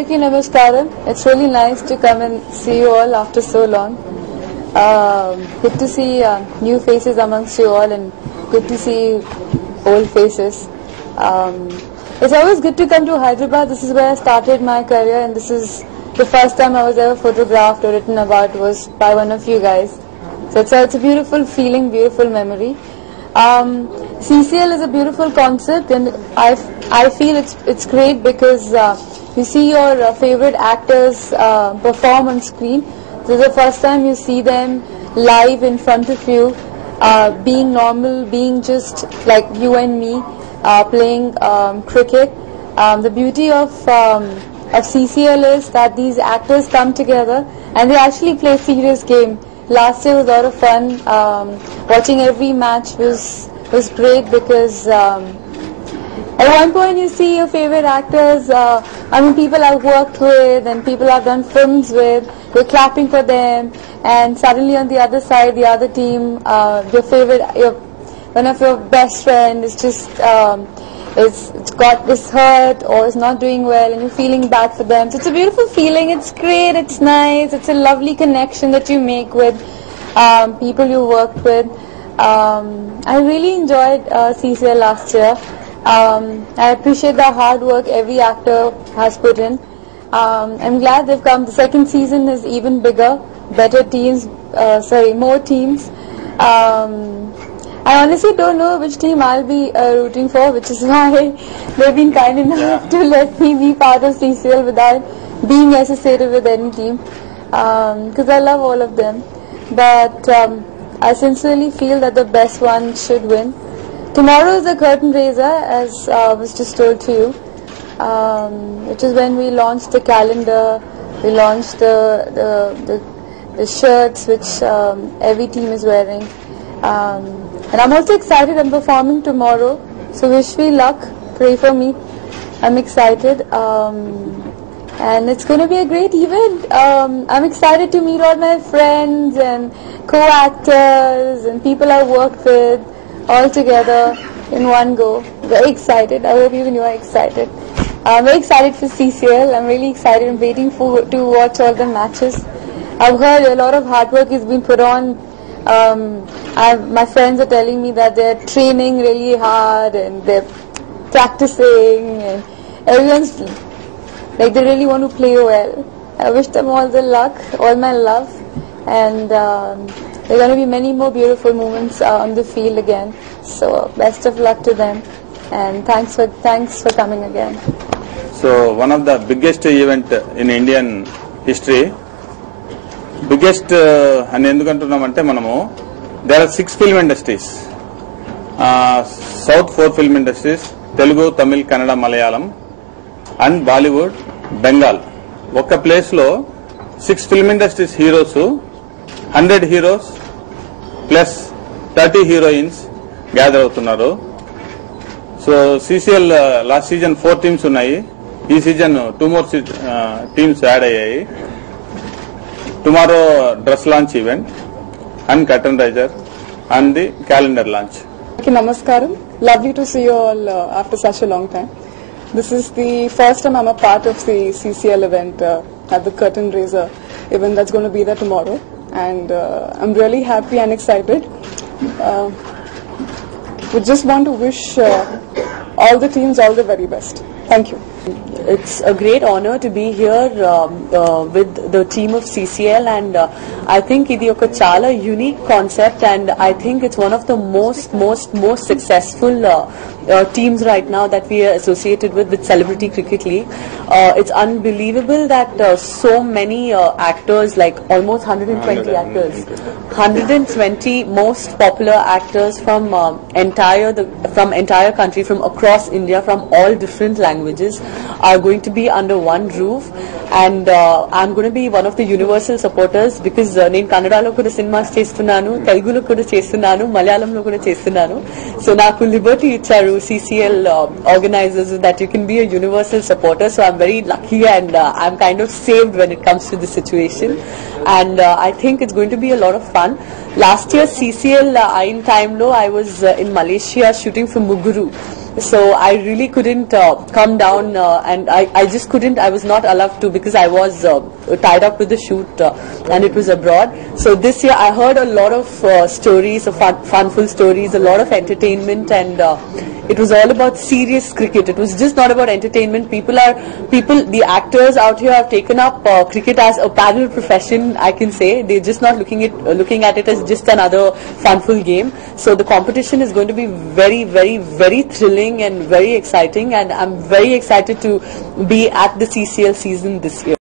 Thank you, Namaskaram. It's really nice to come and see you all after so long. Good to see new faces amongst you all and good to see old faces. It's always good to come to Hyderabad. This is where I started my career and this is the first time I was ever photographed or written about was by one of you guys. So it's a beautiful feeling, beautiful memory. CCL is a beautiful concept and I feel it's great because you see your favorite actors perform on screen. This is the first time you see them live in front of you, being normal, being just like you and me, playing cricket. The beauty of CCL is that these actors come together and they actually play serious game. Last year was a lot of fun. Watching every match was great because at one point you see your favorite actors, people I've worked with and people I've done films with, you're clapping for them and suddenly on the other side, the other team, one of your best friend is just, it's got this hurt or is not doing well and you're feeling bad for them. So it's a beautiful feeling, it's great, it's nice, it's a lovely connection that you make with people you worked with. I really enjoyed CCL last year. I appreciate the hard work every actor has put in. I'm glad they've come. The second season is even bigger, better teams, more teams. I honestly don't know which team I'll be rooting for, which is why they've been kind enough to let me be part of CCL without being associated with any team, because I love all of them. But I sincerely feel that the best one should win. Tomorrow is the curtain raiser, as was just told to you, which is when we launched the calendar, we launched the shirts which every team is wearing. And I'm also excited, I'm performing tomorrow, so wish me luck, pray for me. I'm excited and it's going to be a great event. I'm excited to meet all my friends and co-actors and people I worked with all together in one go. Very excited. I hope even you are excited. I'm very excited for CCL. I'm really excited. I'm waiting to watch all the matches. I've heard a lot of hard work has been put on. My friends are telling me that they're training really hard and they're practicing and everyone's like they really want to play well. I wish them all the luck, all my love, and there are going to be many more beautiful moments on the field again. So best of luck to them, and thanks for coming again. So one of the biggest event in Indian history. Biggest అని ఎందుకంటున్నామంటే మనము there are 6 film industries, South 4 film industries, Telugu, Tamil, Kannada, Malayalam and Bollywood, Bengal. ఒక place లో 6 film industries heroes, 100 heroes plus 30 heroines gather అవుతున్నారు. So CCL last season 4 teams ఉన్నాయి. ఈ season 2 more teams add అయ్యాయి. Tomorrow dress launch event and curtain raiser and the calendar launch. Okay, Namaskaram. Lovely to see you all after such a long time. This is the first time I'm a part of the CCL event at the curtain raiser event that's going to be there tomorrow, and I'm really happy and excited. We just want to wish all the teams all the very best. Thank you. It's a great honor to be here with the team of CCL, and I think ఇది ఒక చాలా unique concept, and I think it's one of the most successful teams right now that we are associated with Celebrity Cricket League. It's unbelievable that so many actors, like almost 120 actors, 120 most popular actors from entire country, from across India, from all different languages, are going to be under one roof, and I'm going to be one of the universal supporters because నేను కన్నడలో కూడా cinemas చేస్తున్నాను, తెలుగులో కూడా చేస్తున్నాను, మలయాళంలో కూడా చేస్తున్నాను. సో నాకు లిబర్టీ ఇచ్చారు CCL organizers that you can be a universal supporter. So I'm very lucky, and I'm kind of saved when it comes to this situation, and I think it's going to be a lot of fun. Last year CCL in time lo I was in Malaysia shooting for Muguru. So I really couldn't come down, and I just couldn't. I was not allowed to because I was tied up with the shoot, and it was abroad. So this year I heard a lot of stories, funful stories, a lot of entertainment, and it was all about serious cricket. It was just not about entertainment. The actors out here have taken up cricket as a parallel profession. I can say they're just not looking at it as just another funful game. So the competition is going to be very, very, very thrilling and very exciting, and I'm very excited to be at the CCL season this year.